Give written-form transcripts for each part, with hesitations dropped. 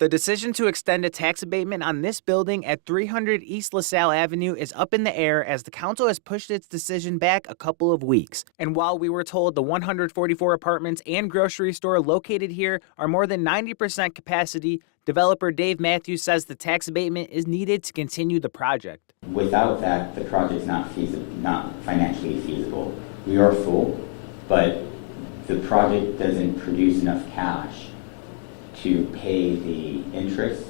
The decision to extend a tax abatement on this building at 300 East LaSalle Avenue is up in the air as the council has pushed its decision back a couple of weeks. And while we were told the 144 apartments and grocery store located here are more than 90% capacity, developer Dave Matthews says the tax abatement is needed to continue the project. Without that, the project's not financially feasible. We are full, but the project doesn't produce enough cash to pay the interest,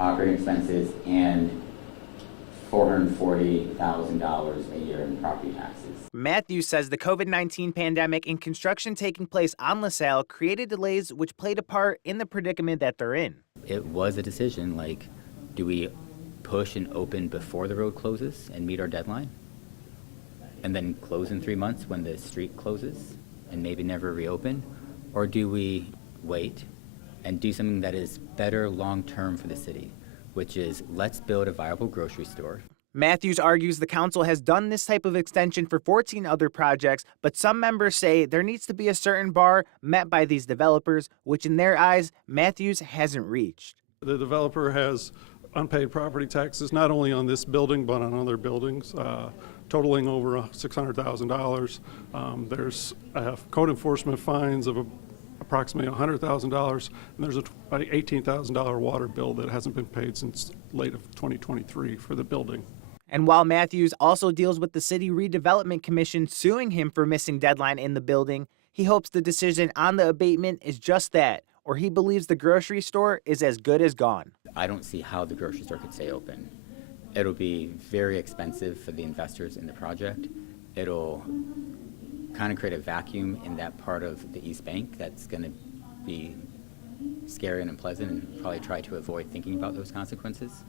operating expenses, and $440,000 a year in property taxes. Matthews says the COVID-19 pandemic and construction taking place on LaSalle created delays which played a part in the predicament that they're in. It was a decision like, do we push and open before the road closes and meet our deadline? And then close in 3 months when the street closes and maybe never reopen? Or do we wait and do something that is better long-term for the city, which is let's build a viable grocery store. Matthews argues the council has done this type of extension for 14 other projects, but some members say there needs to be a certain bar met by these developers, which in their eyes, Matthews hasn't reached. The developer has unpaid property taxes, not only on this building, but on other buildings, totaling over $600,000. There's code enforcement fines of approximately $100,000, and there's an $18,000 water bill that hasn't been paid since late of 2023 for the building. And while Matthews also deals with the City Redevelopment Commission suing him for missing deadline in the building, he hopes the decision on the abatement is just that, or he believes the grocery store is as good as gone. I don't see how the grocery store could stay open. It'll be very expensive for the investors in the project. It'll kind of create a vacuum in that part of the East Bank that's going to be scary and unpleasant, and probably try to avoid thinking about those consequences.